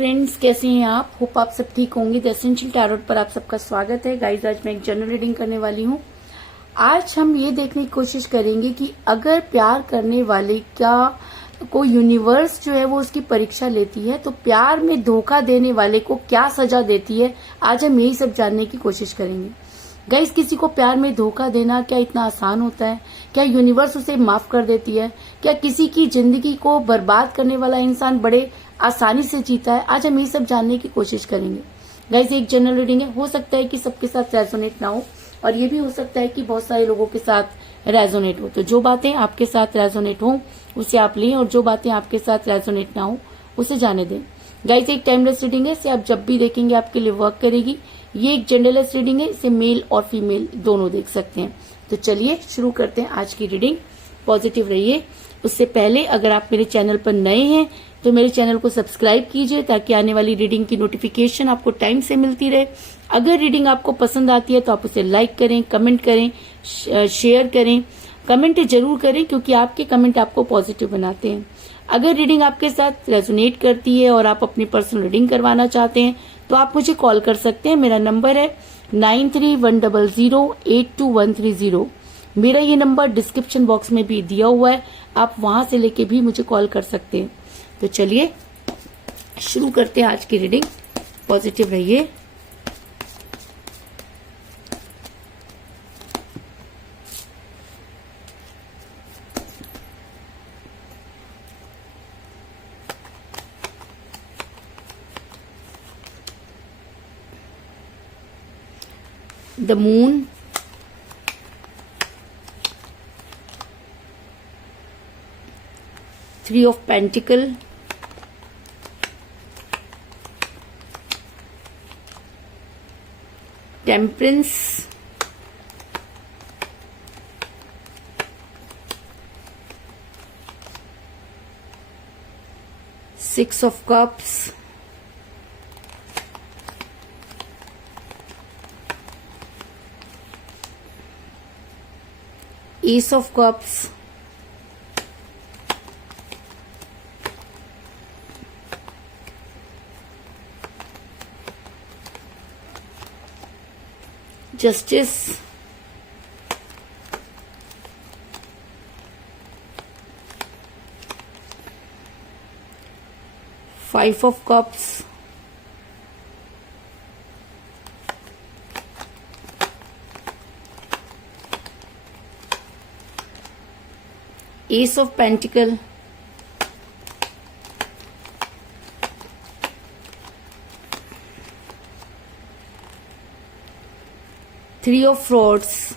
Friends, कैसे हैं आप? होप आप सब ठीक होंगे। द एसेंशियल टैरोट पर आप सबका स्वागत है। गाइस, आज मैं एक जनरल रीडिंग करने वाली हूँ। आज हम ये देखने की कोशिश करेंगे कि अगर प्यार करने वाले को यूनिवर्स जो है वो उसकी परीक्षा लेती है तो प्यार में धोखा देने वाले को क्या सजा देती है। आज हम यही सब जानने की कोशिश करेंगे। गाइस, किसी को प्यार में धोखा देना क्या इतना आसान होता है? क्या यूनिवर्स उसे माफ कर देती है? क्या किसी की जिंदगी को बर्बाद करने वाला इंसान बड़े आसानी से जीता है? आज हम ये सब जानने की कोशिश करेंगे। गाइस, एक जनरल रीडिंग है, हो सकता है कि सबके साथ रेजोनेट ना हो और ये भी हो सकता है कि बहुत सारे लोगों के साथ रेजोनेट हो। तो जो बातें आपके साथ रेजोनेट हो उसे आप लें और जो बातें आपके साथ रेजोनेट ना हो उसे जाने दें। गाइस, एक टाइमलेस रीडिंग है, इसे आप जब भी देखेंगे आपके लिए वर्क करेगी। ये एक जेंडरलेस रीडिंग है, इसे मेल और फीमेल दोनों देख सकते हैं। तो चलिए शुरू करते हैं आज की रीडिंग। पॉजिटिव रहिए। उससे पहले अगर आप मेरे चैनल पर नए हैं तो मेरे चैनल को सब्सक्राइब कीजिए ताकि आने वाली रीडिंग की नोटिफिकेशन आपको टाइम से मिलती रहे। अगर रीडिंग आपको पसंद आती है तो आप उसे लाइक करें, कमेंट करें, शेयर करें। कमेंट जरूर करें क्योंकि आपके कमेंट आपको पॉजिटिव बनाते हैं। अगर रीडिंग आपके साथ रेजोनेट करती है और आप अपनी पर्सनल रीडिंग करवाना चाहते हैं तो आप मुझे कॉल कर सकते हैं। मेरा नंबर है 9310082130। मेरा ये नंबर डिस्क्रिप्शन बॉक्स में भी दिया हुआ है, आप वहां से लेके भी मुझे कॉल कर सकते हैं। तो चलिए शुरू करते हैं आज की रीडिंग। पॉजिटिव रहिए। The moon, Three of Pentacle, Temperance, Six of Cups, Ace of Cups, Justice, Five of Cups, Ace of Pentacle, Three of Swords,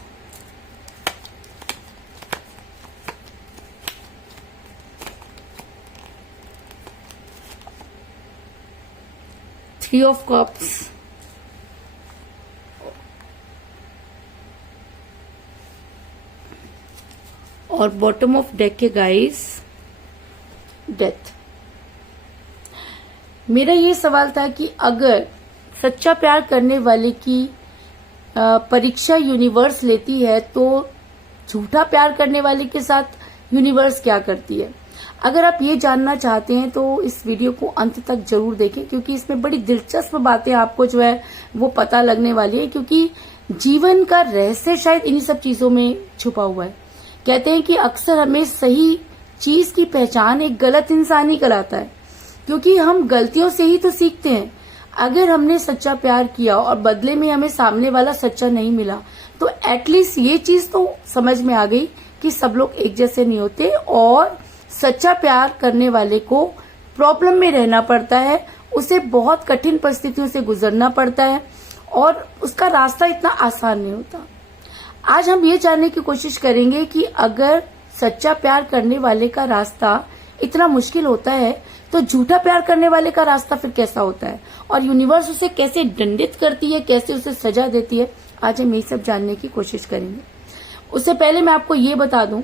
Three of Cups, और बॉटम ऑफ डेक के गाइस डेथ। मेरा ये सवाल था कि अगर सच्चा प्यार करने वाले की परीक्षा यूनिवर्स लेती है तो झूठा प्यार करने वाले के साथ यूनिवर्स क्या करती है। अगर आप ये जानना चाहते हैं तो इस वीडियो को अंत तक जरूर देखें क्योंकि इसमें बड़ी दिलचस्प बातें आपको जो है वो पता लगने वाली है, क्योंकि जीवन का रहस्य शायद इन्हीं सब चीजों में छुपा हुआ है। कहते हैं कि अक्सर हमें सही चीज की पहचान एक गलत इंसान ही कराता है, क्योंकि हम गलतियों से ही तो सीखते हैं। अगर हमने सच्चा प्यार किया और बदले में हमें सामने वाला सच्चा नहीं मिला तो एटलीस्ट ये चीज तो समझ में आ गई कि सब लोग एक जैसे नहीं होते और सच्चा प्यार करने वाले को प्रॉब्लम में रहना पड़ता है, उसे बहुत कठिन परिस्थितियों से गुजरना पड़ता है और उसका रास्ता इतना आसान नहीं होता। आज हम ये जानने की कोशिश करेंगे कि अगर सच्चा प्यार करने वाले का रास्ता इतना मुश्किल होता है तो झूठा प्यार करने वाले का रास्ता फिर कैसा होता है और यूनिवर्स उसे कैसे दंडित करती है, कैसे उसे सजा देती है। आज हम ये सब जानने की कोशिश करेंगे। उससे पहले मैं आपको ये बता दूं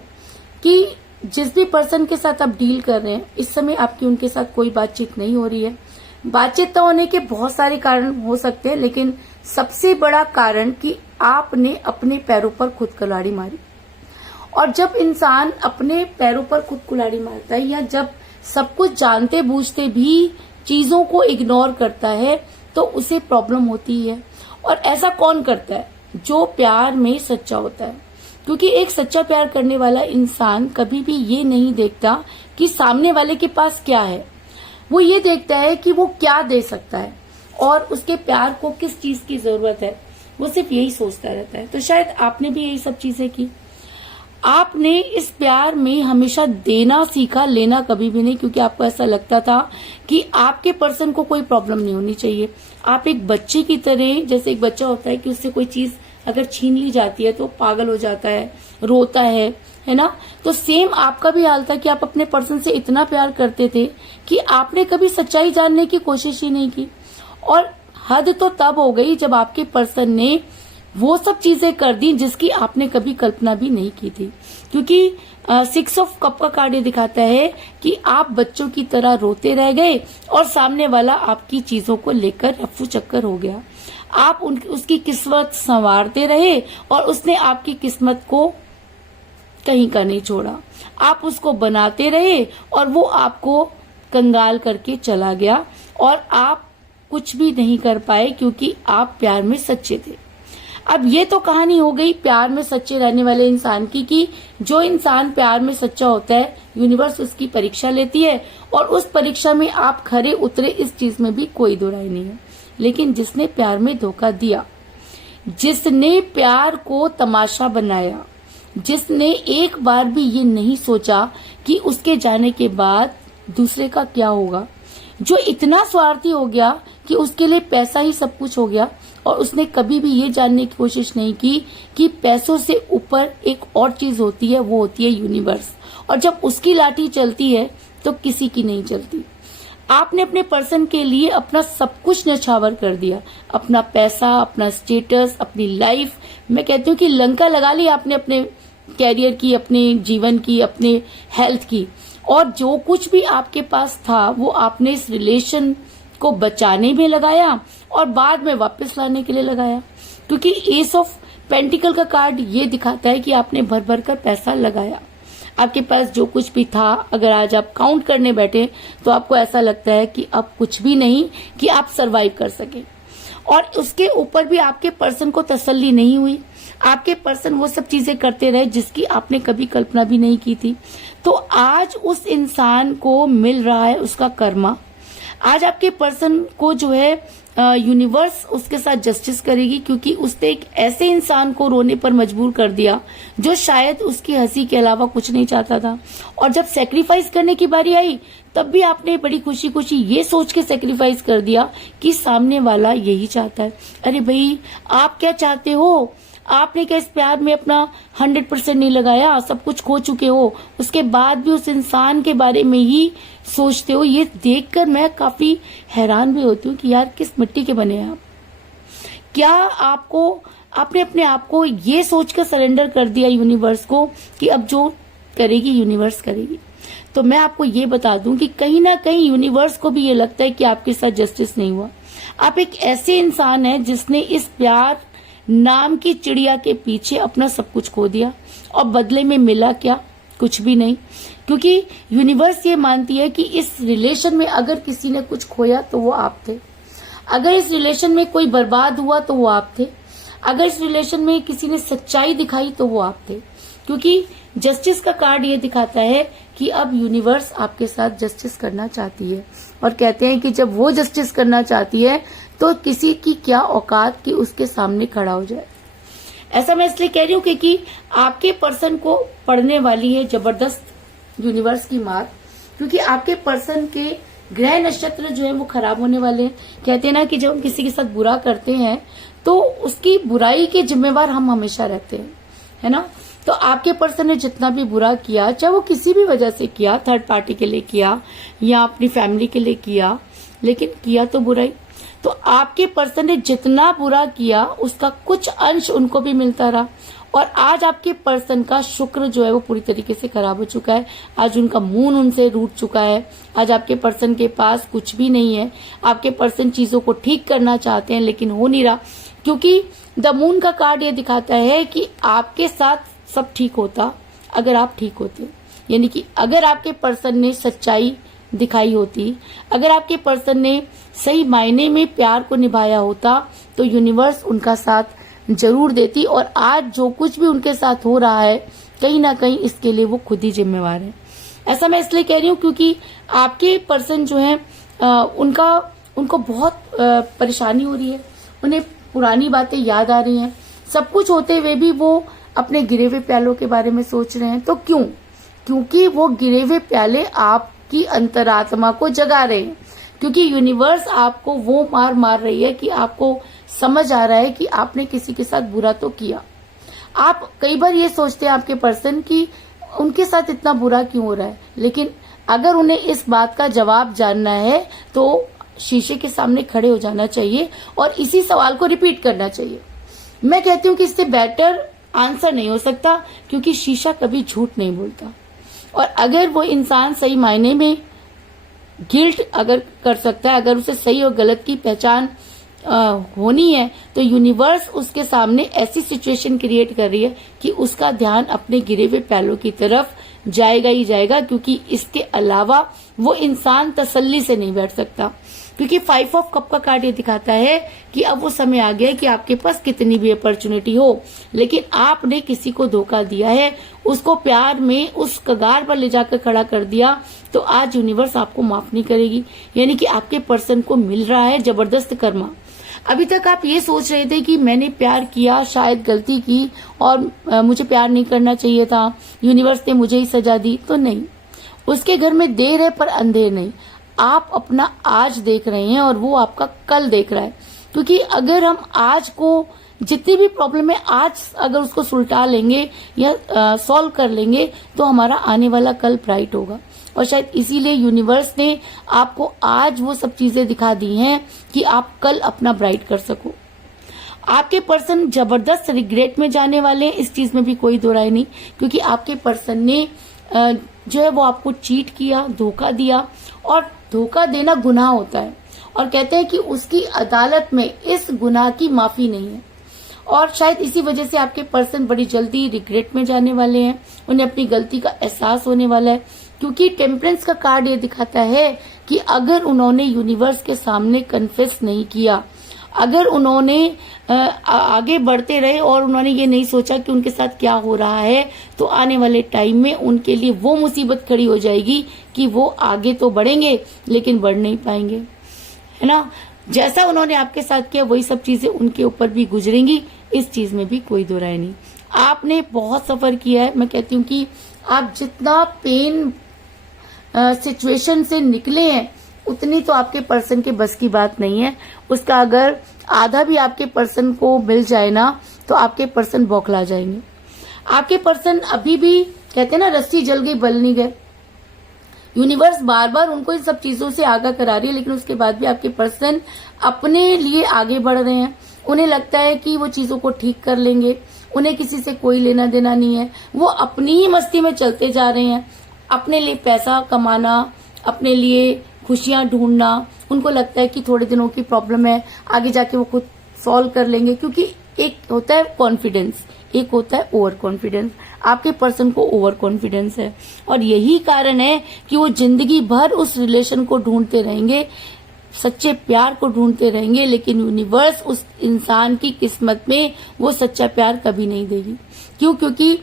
कि जिस भी पर्सन के साथ आप डील कर रहे हैं इस समय आपकी उनके साथ कोई बातचीत नहीं हो रही है। बातचीत तो होने के बहुत सारे कारण हो सकते हैं, लेकिन सबसे बड़ा कारण कि आपने अपने पैरों पर खुद कुल्हाड़ी मारी। और जब इंसान अपने पैरों पर खुद कुल्हाड़ी मारता है या जब सब कुछ जानते बूझते भी चीजों को इग्नोर करता है तो उसे प्रॉब्लम होती है। और ऐसा कौन करता है? जो प्यार में सच्चा होता है। क्योंकि एक सच्चा प्यार करने वाला इंसान कभी भी ये नहीं देखता कि सामने वाले के पास क्या है, वो ये देखता है कि वो क्या दे सकता है और उसके प्यार को किस चीज की जरूरत है, वो सिर्फ यही सोचता रहता है। तो शायद आपने भी यही सब चीजें की। आपने इस प्यार में हमेशा देना सीखा, लेना कभी भी नहीं, क्योंकि आपको ऐसा लगता था कि आपके पर्सन को कोई प्रॉब्लम नहीं होनी चाहिए। आप एक बच्चे की तरह, जैसे एक बच्चा होता है कि उससे कोई चीज अगर छीन ली जाती है तो पागल हो जाता है, रोता है ना। तो सेम आपका भी हाल था कि आप अपने पर्सन से इतना प्यार करते थे कि आपने कभी सच्चाई जानने की कोशिश ही नहीं की। और हद तो तब हो गई जब आपके पर्सन ने वो सब चीजें कर दी जिसकी आपने कभी कल्पना भी नहीं की थी। क्योंकि 6 ऑफ कप का कार्ड ये दिखाता है कि आप बच्चों की तरह रोते रह गए और सामने वाला आपकी चीजों को लेकर रफू चक्कर हो गया। आप उसकी किस्मत संवारते रहे और उसने आपकी किस्मत को कहीं का नहीं छोड़ा। आप उसको बनाते रहे और वो आपको कंगाल करके चला गया और आप कुछ भी नहीं कर पाए क्योंकि आप प्यार में सच्चे थे। अब ये तो कहानी हो गई प्यार में सच्चे रहने वाले इंसान की, कि जो इंसान प्यार में सच्चा होता है यूनिवर्स उसकी परीक्षा लेती है और उस परीक्षा में आप खरे उतरे, इस चीज में भी कोई दो राय नहीं है। लेकिन जिसने प्यार में धोखा दिया, जिसने प्यार को तमाशा बनाया, जिसने एक बार भी ये नहीं सोचा कि उसके जाने के बाद दूसरे का क्या होगा, जो इतना स्वार्थी हो गया कि उसके लिए पैसा ही सब कुछ हो गया और उसने कभी भी ये जानने की कोशिश नहीं की कि पैसों से ऊपर एक और चीज होती है, वो होती है यूनिवर्स। और जब उसकी लाठी चलती है तो किसी की नहीं चलती। आपने अपने पर्सन के लिए अपना सब कुछ न्यौछावर कर दिया, अपना पैसा, अपना स्टेटस, अपनी लाइफ। मैं कहती हूँ कि लंका लगा ली आपने अपने कैरियर की, अपने जीवन की, अपने हेल्थ की, और जो कुछ भी आपके पास था वो आपने इस रिलेशन को बचाने में लगाया और बाद में वापस लाने के लिए लगाया। क्योंकि एस ऑफ पेंटिकल का कार्ड ये दिखाता है कि आपने भर भर कर पैसा लगाया। आपके पास जो कुछ भी था, अगर आज आप काउंट करने बैठे तो आपको ऐसा लगता है कि अब कुछ भी नहीं कि आप सरवाइव कर सके। और उसके ऊपर भी आपके पर्सन को तसल्ली नहीं हुई। आपके पर्सन वो सब चीजें करते रहे जिसकी आपने कभी कल्पना भी नहीं की थी। तो आज उस इंसान को मिल रहा है उसका कर्मा। आज आपके पर्सन को जो है यूनिवर्स उसके साथ जस्टिस करेगी, क्योंकि उसने एक ऐसे इंसान को रोने पर मजबूर कर दिया जो शायद उसकी हंसी के अलावा कुछ नहीं चाहता था। और जब सेक्रीफाइस करने की बारी आई तब भी आपने बड़ी खुशी खुशी ये सोच के सेक्रीफाइस कर दिया कि सामने वाला यही चाहता है। अरे भाई, आप क्या चाहते हो? आपने क्या इस प्यार में अपना 100% नहीं लगाया? सब कुछ खो चुके हो, उसके बाद भी उस इंसान के बारे में ही सोचते हो। ये देखकर मैं काफी हैरान भी होती हूँ कि यार किस मिट्टी के बने हैं आप। क्या आपने अपने आप को ये सोचकर सरेंडर कर दिया यूनिवर्स को कि अब जो करेगी यूनिवर्स करेगी? तो मैं आपको ये बता दूं कि कहीं ना कहीं यूनिवर्स को भी ये लगता है कि आपके साथ जस्टिस नहीं हुआ। आप एक ऐसे इंसान हैं जिसने इस प्यार नाम की चिड़िया के पीछे अपना सब कुछ खो दिया और बदले में मिला क्या? कुछ भी नहीं। क्योंकि यूनिवर्स ये मानती है कि इस रिलेशन में अगर किसी ने कुछ खोया तो वो आप थे, अगर इस रिलेशन में कोई बर्बाद हुआ तो वो आप थे, अगर इस रिलेशन में किसी ने सच्चाई दिखाई तो वो आप थे। क्योंकि जस्टिस का कार्ड ये दिखाता है कि अब यूनिवर्स आपके साथ जस्टिस करना चाहती है, और कहते हैं कि जब वो जस्टिस करना चाहती है तो किसी की क्या औकात कि उसके सामने खड़ा हो जाए। ऐसा मैं इसलिए कह रही हूँ क्योंकि आपके पर्सन को पड़ने वाली है जबरदस्त यूनिवर्स की मार। क्योंकि आपके पर्सन के ग्रह नक्षत्र जो है वो खराब होने वाले हैं। कहते हैं ना कि जब हम किसी के साथ बुरा करते हैं तो उसकी बुराई के जिम्मेवार हम हमेशा रहते हैं, है ना। तो आपके पर्सन ने जितना भी बुरा किया, चाहे वो किसी भी वजह से किया, थर्ड पार्टी के लिए किया या अपनी फैमिली के लिए किया, लेकिन किया तो बुराई। तो आपके पर्सन ने जितना बुरा किया उसका कुछ अंश उनको भी मिलता रहा। और आज आपके पर्सन का शुक्र जो है वो पूरी तरीके से खराब हो चुका है। आज उनका मून उनसे रूठ चुका है। आज आपके पर्सन के पास कुछ भी नहीं है। आपके पर्सन चीजों को ठीक करना चाहते हैं लेकिन हो नहीं रहा, क्योंकि द मून का कार्ड ये दिखाता है कि आपके साथ सब ठीक होता अगर आप ठीक होते। यानी कि अगर आपके पर्सन ने सच्चाई दिखाई होती, अगर आपके पर्सन ने सही मायने में प्यार को निभाया होता तो यूनिवर्स उनका साथ जरूर देती। और आज जो कुछ भी उनके साथ हो रहा है कहीं ना कहीं इसके लिए वो खुद ही जिम्मेवार है। ऐसा मैं इसलिए कह रही हूँ क्योंकि आपके पर्सन जो है उनको बहुत परेशानी हो रही है, उन्हें पुरानी बातें याद आ रही हैं। सब कुछ होते हुए भी वो अपने गिरे हुए प्यालों के बारे में सोच रहे हैं। तो क्यों? क्योंकि वो गिरे हुए प्याले आपकी अंतरात्मा को जगा रहे हैं, क्योंकि यूनिवर्स आपको वो मार रही है कि आपको समझ आ रहा है कि आपने किसी के साथ बुरा तो किया। आप कई बार ये सोचते हैं आपके पर्सन कि उनके साथ इतना बुरा क्यों हो रहा है, लेकिन अगर उन्हें इस बात का जवाब जानना है तो शीशे के सामने खड़े हो जाना चाहिए और इसी सवाल को रिपीट करना चाहिए। मैं कहती हूँ कि इससे बेटर आंसर नहीं हो सकता, क्योंकि शीशा कभी झूठ नहीं बोलता। और अगर वो इंसान सही मायने में गिल्ट अगर कर सकता है, अगर उसे सही और गलत की पहचान होनी है, तो यूनिवर्स उसके सामने ऐसी सिचुएशन क्रिएट कर रही है कि उसका ध्यान अपने गिरे हुए पैलों की तरफ जाएगा ही जाएगा, क्योंकि इसके अलावा वो इंसान तसल्ली से नहीं बैठ सकता। क्योंकि 5 ऑफ कप का कार्ड ये दिखाता है कि अब वो समय आ गया है कि आपके पास कितनी भी अपॉर्चुनिटी हो, लेकिन आपने किसी को धोखा दिया है, उसको प्यार में उस कगार पर ले जाकर खड़ा कर दिया, तो आज यूनिवर्स आपको माफ नहीं करेगी। यानी कि आपके पर्सन को मिल रहा है जबरदस्त कर्मा। अभी तक आप ये सोच रहे थे कि मैंने प्यार किया, शायद गलती की और मुझे प्यार नहीं करना चाहिए था, यूनिवर्स ने मुझे ही सजा दी, तो नहीं, उसके घर में देर है पर अंधेर नहीं। आप अपना आज देख रहे हैं और वो आपका कल देख रहा है। क्योंकि अगर हम आज को जितनी भी प्रॉब्लम है आज अगर उसको सुलटा लेंगे या सॉल्व कर लेंगे तो हमारा आने वाला कल ब्राइट होगा। और शायद इसीलिए यूनिवर्स ने आपको आज वो सब चीजें दिखा दी हैं कि आप कल अपना ब्राइट कर सको। आपके पर्सन जबरदस्त रिग्रेट में जाने वाले हैं, इस चीज में भी कोई दो राय नहीं, क्योंकि आपके पर्सन ने जो है वो आपको चीट किया, धोखा दिया, और धोखा देना गुनाह होता है और कहते हैं कि उसकी अदालत में इस गुनाह की माफी नहीं है। और शायद इसी वजह से आपके पर्सन बड़ी जल्दी रिग्रेट में जाने वाले हैं, उन्हें अपनी गलती का एहसास होने वाला है। क्योंकि टेम्परेंस का कार्ड ये दिखाता है कि अगर उन्होंने यूनिवर्स के सामने कन्फेस नहीं किया, अगर उन्होंने आगे बढ़ते रहे और उन्होंने ये नहीं सोचा कि उनके साथ क्या हो रहा है, तो आने वाले टाइम में उनके लिए वो मुसीबत खड़ी हो जाएगी कि वो आगे तो बढ़ेंगे लेकिन बढ़ नहीं पाएंगे, है ना। जैसा उन्होंने आपके साथ किया वही सब चीजें उनके ऊपर भी गुजरेंगी, इस चीज में भी कोई दो राय नहीं। आपने बहुत सफर किया है। मैं कहती हूँ कि आप जितना पेन सिचुएशन से निकले हैं उतनी तो आपके पर्सन के बस की बात नहीं है। उसका अगर आधा भी आपके पर्सन को मिल जाए ना तो आपके पर्सन बौखला जाएंगे। आपके पर्सन अभी भी कहते हैं ना, रस्सी जल गई बल नहीं गए। यूनिवर्स बार बार उनको इन सब चीजों से आगाह करा रही है, लेकिन उसके बाद भी आपके पर्सन अपने लिए आगे बढ़ रहे हैं। उन्हें लगता है कि वो चीजों को ठीक कर लेंगे, उन्हें किसी से कोई लेना देना नहीं है, वो अपनी ही मस्ती में चलते जा रहे हैं। अपने लिए पैसा कमाना, अपने लिए खुशियां ढूंढना, उनको लगता है कि थोड़े दिनों की प्रॉब्लम है, आगे जाके वो खुद सॉल्व कर लेंगे। क्योंकि एक होता है कॉन्फिडेंस, एक होता है ओवर कॉन्फिडेंस। आपके पर्सन को ओवर कॉन्फिडेंस है और यही कारण है कि वो जिंदगी भर उस रिलेशन को ढूंढते रहेंगे, सच्चे प्यार को ढूंढते रहेंगे, लेकिन यूनिवर्स उस इंसान की किस्मत में वो सच्चा प्यार कभी नहीं देगी। क्यों? क्योंकि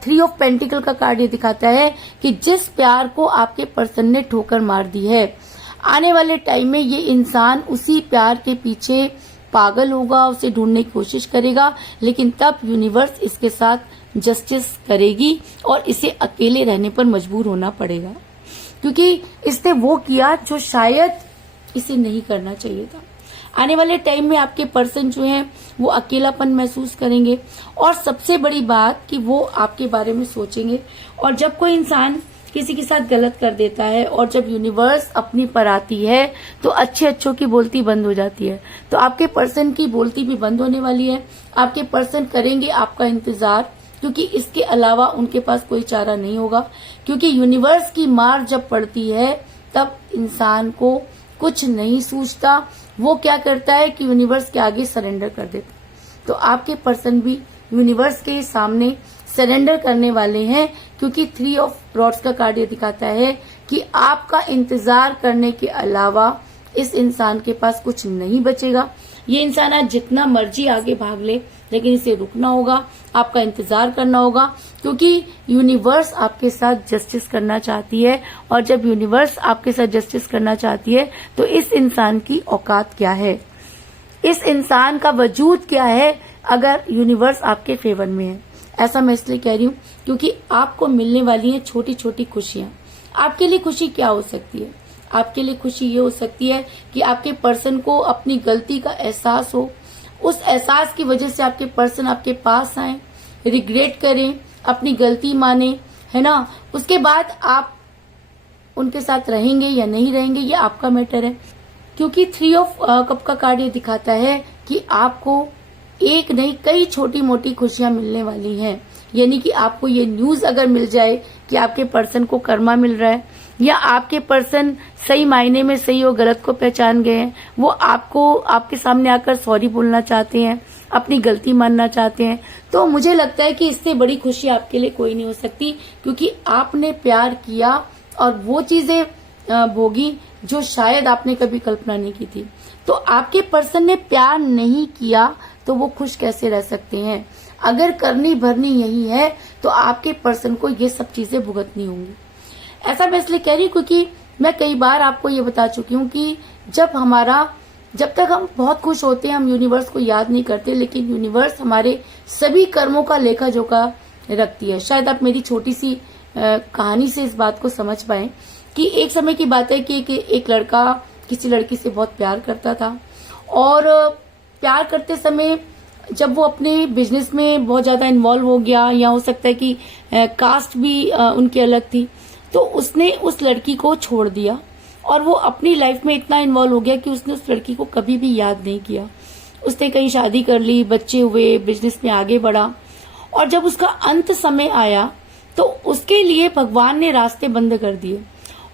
3 ऑफ पेंटिकल का कार्ड ये दिखाता है कि जिस प्यार को आपके पर्सन ने ठोकर मार दी है, आने वाले टाइम में ये इंसान उसी प्यार के पीछे पागल होगा, उसे ढूंढने की कोशिश करेगा, लेकिन तब यूनिवर्स इसके साथ जस्टिस करेगी और इसे अकेले रहने पर मजबूर होना पड़ेगा, क्योंकि इसने वो किया जो शायद इसे नहीं करना चाहिए था। आने वाले टाइम में आपके पर्सन जो हैं वो अकेलापन महसूस करेंगे और सबसे बड़ी बात कि वो आपके बारे में सोचेंगे। और जब कोई इंसान किसी के साथ गलत कर देता है और जब यूनिवर्स अपनी पर आती है तो अच्छे अच्छों की बोलती बंद हो जाती है। तो आपके पर्सन की बोलती भी बंद होने वाली है। आपके पर्सन करेंगे आपका इंतजार, क्योंकि इसके अलावा उनके पास कोई चारा नहीं होगा। क्योंकि यूनिवर्स की मार जब पड़ती है तब इंसान को कुछ नहीं सूझता, वो क्या करता है कि यूनिवर्स के आगे सरेंडर कर देता। तो आपके पर्सन भी यूनिवर्स के सामने सरेंडर करने वाले हैं, क्योंकि 3 ऑफ रॉड्स का कार्ड ये दिखाता है कि आपका इंतजार करने के अलावा इस इंसान के पास कुछ नहीं बचेगा। ये इंसान आज जितना मर्जी आगे भाग ले, लेकिन इसे रुकना होगा, आपका इंतजार करना होगा, क्योंकि यूनिवर्स आपके साथ जस्टिस करना चाहती है। और जब यूनिवर्स आपके साथ जस्टिस करना चाहती है तो इस इंसान की औकात क्या है, इस इंसान का वजूद क्या है अगर यूनिवर्स आपके फेवर में है। ऐसा मैं इसलिए कह रही हूँ क्योंकि आपको मिलने वाली है छोटी छोटी खुशियां। आपके लिए खुशी क्या हो सकती है? आपके लिए खुशी ये हो सकती है कि आपके पर्सन को अपनी गलती का एहसास हो, उस एहसास की वजह से आपके पर्सन आपके पास आए, रिग्रेट करें, अपनी गलती माने, है ना। उसके बाद आप उनके साथ रहेंगे या नहीं रहेंगे ये आपका मैटर है, क्योंकि 3 ऑफ कप का कार्ड ये दिखाता है कि आपको एक नहीं कई छोटी मोटी खुशियां मिलने वाली हैं। यानी कि आपको ये न्यूज अगर मिल जाए कि आपके पर्सन को कर्मा मिल रहा है, या आपके पर्सन सही मायने में सही और गलत को पहचान गए हैं, वो आपको आपके सामने आकर सॉरी बोलना चाहते हैं, अपनी गलती मानना चाहते हैं, तो मुझे लगता है कि इससे बड़ी खुशी आपके लिए कोई नहीं हो सकती, क्योंकि आपने प्यार किया और वो चीजें भोगी जो शायद आपने कभी कल्पना नहीं की थी। तो आपके पर्सन ने प्यार नहीं किया तो वो खुश कैसे रह सकते हैं? अगर करनी भरनी यही है तो आपके पर्सन को ये सब चीजें भुगतनी होंगी। ऐसा मैं इसलिए कह रही हूँ क्योंकि मैं कई बार आपको ये बता चुकी हूँ कि जब तक हम बहुत खुश होते हैं हम यूनिवर्स को याद नहीं करते, लेकिन यूनिवर्स हमारे सभी कर्मों का लेखा जोखा रखती है। शायद आप मेरी छोटी सी कहानी से इस बात को समझ पाए कि एक समय की बात है कि एक लड़का किसी लड़की से बहुत प्यार करता था, और प्यार करते समय जब वो अपने बिजनेस में बहुत ज्यादा इन्वॉल्व हो गया, या हो सकता है कि कास्ट भी उनकी अलग थी, तो उसने उस लड़की को छोड़ दिया और वो अपनी लाइफ में इतना इन्वॉल्व हो गया कि उसने उस लड़की को कभी भी याद नहीं किया। उसने कहीं शादी कर ली, बच्चे हुए, बिजनेस में आगे बढ़ा, और जब उसका अंत समय आया तो उसके लिए भगवान ने रास्ते बंद कर दिए।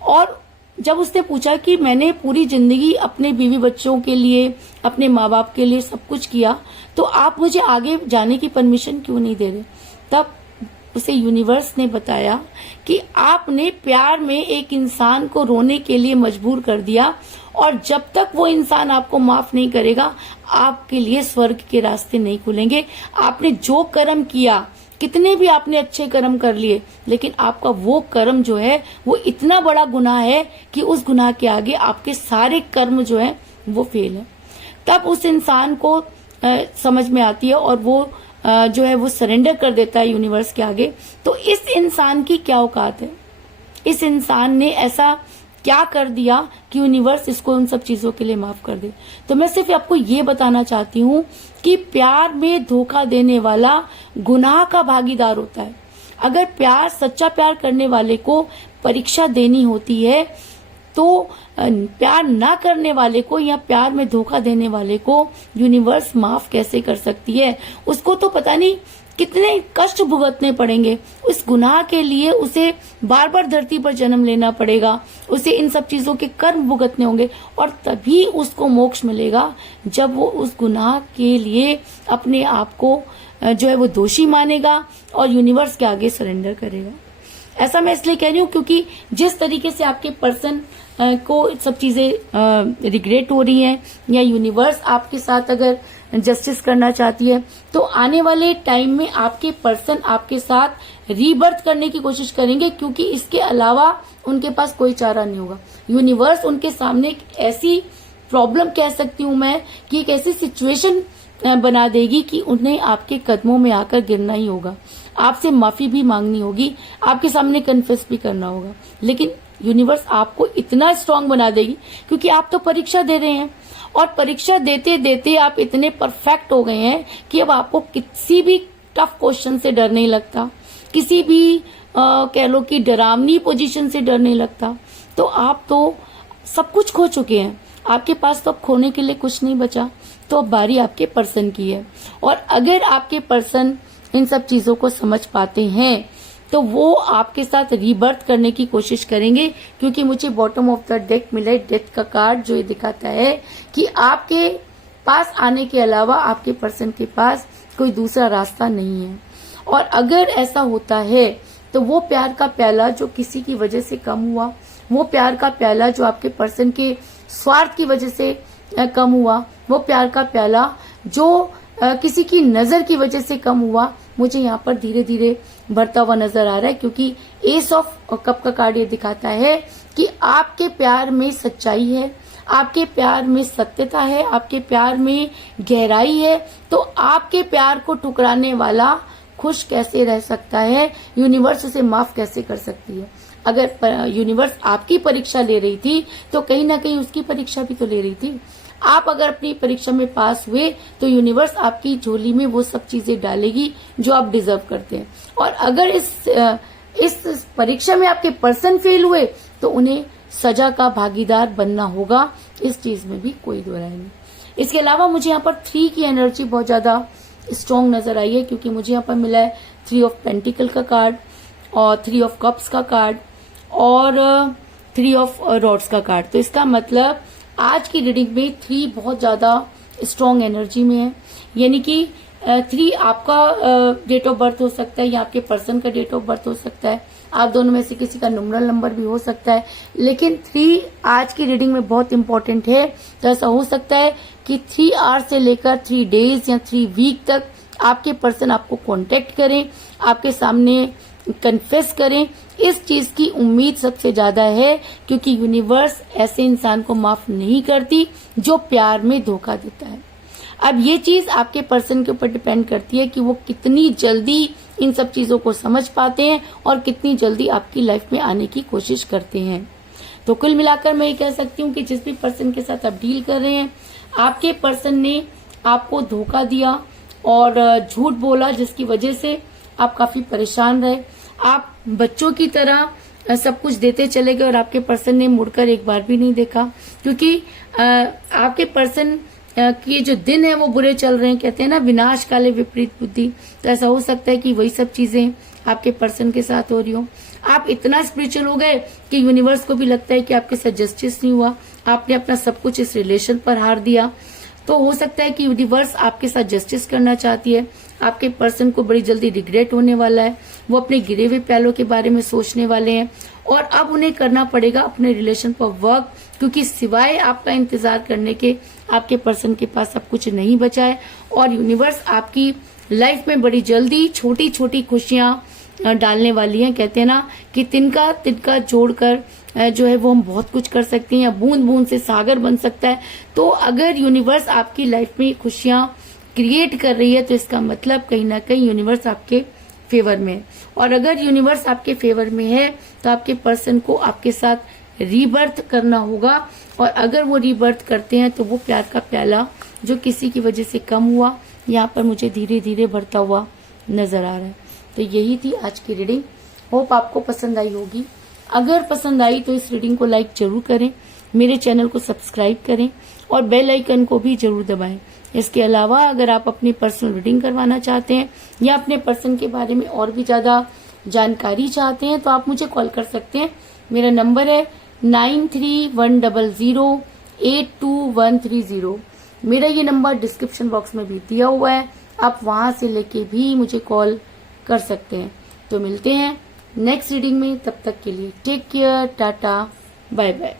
और जब उसने पूछा कि मैंने पूरी जिंदगी अपने बीवी बच्चों के लिए, अपने माँ बाप के लिए सब कुछ किया, तो आप मुझे आगे जाने की परमिशन क्यों नहीं दे रहे? तब उसे यूनिवर्स ने बताया कि आपने प्यार में एक इंसान को रोने के लिए मजबूर कर दिया, और जब तक वो इंसान आपको माफ नहीं करेगा आपके लिए स्वर्ग के रास्ते नहीं खुलेंगे। आपने जो कर्म किया, कितने भी आपने अच्छे कर्म कर लिए, लेकिन आपका वो कर्म जो है वो इतना बड़ा गुनाह है कि उस गुनाह के आगे आपके सारे कर्म जो है वो फेल है। तब उस इंसान को समझ में आती है और वो जो है वो सरेंडर कर देता है यूनिवर्स के आगे। तो इस इंसान की क्या औकात है? इस इंसान ने ऐसा क्या कर दिया कि यूनिवर्स इसको उन सब चीजों के लिए माफ कर दे? तो मैं सिर्फ आपको ये बताना चाहती हूँ कि प्यार में धोखा देने वाला गुनाह का भागीदार होता है। अगर सच्चा प्यार करने वाले को परीक्षा देनी होती है तो प्यार ना करने वाले को या प्यार में धोखा देने वाले को यूनिवर्स माफ कैसे कर सकती है? उसको तो पता नहीं कितने कष्ट भुगतने पड़ेंगे। उस गुनाह के लिए उसे बार बार धरती पर जन्म लेना पड़ेगा, उसे इन सब चीजों के कर्म भुगतने होंगे, और तभी उसको मोक्ष मिलेगा जब वो उस गुनाह के लिए अपने आप को जो है वो दोषी मानेगा और यूनिवर्स के आगे सरेंडर करेगा। ऐसा मैं इसलिए कह रही हूँ क्योंकि जिस तरीके से आपके पर्सन को सब चीजें रिग्रेट हो रही हैं, या यूनिवर्स आपके साथ अगर जस्टिस करना चाहती है, तो आने वाले टाइम में आपके पर्सन आपके साथ रीबर्थ करने की कोशिश करेंगे, क्योंकि इसके अलावा उनके पास कोई चारा नहीं होगा। यूनिवर्स उनके सामने एक ऐसी प्रॉब्लम कह सकती हूँ मैं कि एक ऐसी सिचुएशन बना देगी कि उन्हें आपके कदमों में आकर गिरना ही होगा, आपसे माफी भी मांगनी होगी, आपके सामने कन्फेस भी करना होगा। लेकिन यूनिवर्स आपको इतना स्ट्रांग बना देगी क्योंकि आप तो परीक्षा दे रहे हैं, और परीक्षा देते देते आप इतने परफेक्ट हो गए हैं कि अब आपको किसी भी टफ क्वेश्चन से डर नहीं लगता, किसी भी कह लो कि डरावनी पोजीशन से डर नहीं लगता। तो आप तो सब कुछ खो चुके हैं, आपके पास तो अब खोने के लिए कुछ नहीं बचा। तो अब बारी आपके पर्सन की है, और अगर आपके पर्सन इन सब चीजों को समझ पाते हैं तो वो आपके साथ रीबर्थ करने की कोशिश करेंगे, क्योंकि मुझे बॉटम ऑफ द डेक मिला है डेथ का कार्ड, जो ये दिखाता है कि आपके पास आने के अलावा आपके पर्सन के पास कोई दूसरा रास्ता नहीं है। और अगर ऐसा होता है तो वो प्यार का प्याला जो किसी की वजह से कम हुआ, वो प्यार का प्याला जो आपके पर्सन के स्वार्थ की वजह से कम हुआ, वो प्यार का प्याला जो किसी की नजर की वजह से कम हुआ, मुझे यहाँ पर धीरे धीरे बढ़ता हुआ नजर आ रहा है। क्योंकि एस ऑफ कप का कार्ड ये दिखाता है कि आपके प्यार में सच्चाई है, आपके प्यार में सत्यता है, आपके प्यार में गहराई है। तो आपके प्यार को ठुकराने वाला खुश कैसे रह सकता है, यूनिवर्स उसे माफ कैसे कर सकती है। अगर यूनिवर्स आपकी परीक्षा ले रही थी तो कहीं ना कहीं उसकी परीक्षा भी तो ले रही थी। आप अगर अपनी परीक्षा में पास हुए तो यूनिवर्स आपकी झोली में वो सब चीजें डालेगी जो आप डिजर्व करते हैं। और अगर इस परीक्षा में आपके पर्सन फेल हुए तो उन्हें सजा का भागीदार बनना होगा, इस चीज में भी कोई दो राय नहीं। इसके अलावा मुझे यहाँ पर 3 की एनर्जी बहुत ज्यादा स्ट्रॉन्ग नजर आई है, क्योंकि मुझे यहाँ पर मिला है 3 ऑफ पेंटिकल का कार्ड और 3 ऑफ कप्स का कार्ड और 3 ऑफ रॉड्स का कार्ड। तो इसका मतलब आज की रीडिंग में 3 बहुत ज्यादा स्ट्रॉन्ग एनर्जी में है। यानी कि 3 आपका डेट ऑफ बर्थ हो सकता है या आपके पर्सन का डेट ऑफ बर्थ हो सकता है, आप दोनों में से किसी का न्यूमरल नंबर भी हो सकता है। लेकिन 3 आज की रीडिंग में बहुत इंपॉर्टेंट है। तो ऐसा हो सकता है कि 3 आवर्स से लेकर 3 डेज या 3 वीक तक आपके पर्सन आपको कांटेक्ट करें, आपके सामने कन्फेस करें। इस चीज की उम्मीद सबसे ज्यादा है, क्योंकि यूनिवर्स ऐसे इंसान को माफ नहीं करती जो प्यार में धोखा देता है। अब ये चीज आपके पर्सन के ऊपर डिपेंड करती है कि वो कितनी जल्दी इन सब चीजों को समझ पाते हैं और कितनी जल्दी आपकी लाइफ में आने की कोशिश करते हैं। तो कुल मिलाकर मैं ये कह सकती हूँ कि जिस भी पर्सन के साथ आप डील कर रहे हैं, आपके पर्सन ने आपको धोखा दिया और झूठ बोला, जिसकी वजह से आप काफी परेशान रहे। आप बच्चों की तरह सब कुछ देते चले गए और आपके पर्सन ने मुड़कर एक बार भी नहीं देखा, क्योंकि आपके पर्सन के जो दिन है वो बुरे चल रहे हैं। कहते हैं ना, विनाश काले विपरीत बुद्धि। तो ऐसा हो सकता है कि वही सब चीजें आपके पर्सन के साथ हो रही हो। आप इतना स्पिरिचुअल हो गए कि यूनिवर्स को भी लगता है कि आपके साथ जस्टिस नहीं हुआ, आपने अपना सब कुछ इस रिलेशन पर हार दिया। तो हो सकता है कि यूनिवर्स आपके साथ जस्टिस करना चाहती है। आपके पर्सन को बड़ी जल्दी रिग्रेट होने वाला है, वो अपने गिरे हुए प्यालों के बारे में सोचने वाले हैं और अब उन्हें करना पड़ेगा अपने रिलेशन पर वर्क, क्योंकि सिवाय आपका इंतजार करने के आपके पर्सन के पास अब कुछ नहीं बचा है। और यूनिवर्स आपकी लाइफ में बड़ी जल्दी छोटी छोटी खुशियां डालने वाली हैं। कहते हैं ना कि तिनका तिनका जोड़कर जो है वो हम बहुत कुछ कर सकते हैं, या बूंद बूंद से सागर बन सकता है। तो अगर यूनिवर्स आपकी लाइफ में खुशियां क्रिएट कर रही है तो इसका मतलब कहीं ना कहीं यूनिवर्स आपके फेवर में है। और अगर यूनिवर्स आपके फेवर में है तो आपके पर्सन को आपके साथ रीबर्थ करना होगा। और अगर वो रीबर्थ करते हैं तो वो प्यार का प्याला जो किसी की वजह से कम हुआ, यहाँ पर मुझे धीरे धीरे बढ़ता हुआ नजर आ रहा है। तो यही थी आज की रीडिंग। होप आपको पसंद आई होगी। अगर पसंद आई तो इस रीडिंग को लाइक जरूर करें, मेरे चैनल को सब्सक्राइब करें और बेल आइकन को भी जरूर दबाएं। इसके अलावा अगर आप अपनी पर्सनल रीडिंग करवाना चाहते हैं या अपने पर्सन के बारे में और भी ज्यादा जानकारी चाहते हैं तो आप मुझे कॉल कर सकते हैं। मेरा नंबर है 9310082130। मेरा ये नंबर डिस्क्रिप्शन बॉक्स में भी दिया हुआ है, आप वहां से लेके भी मुझे कॉल कर सकते हैं। तो मिलते हैं नेक्स्ट रीडिंग में, तब तक के लिए take care, tata, bye bye.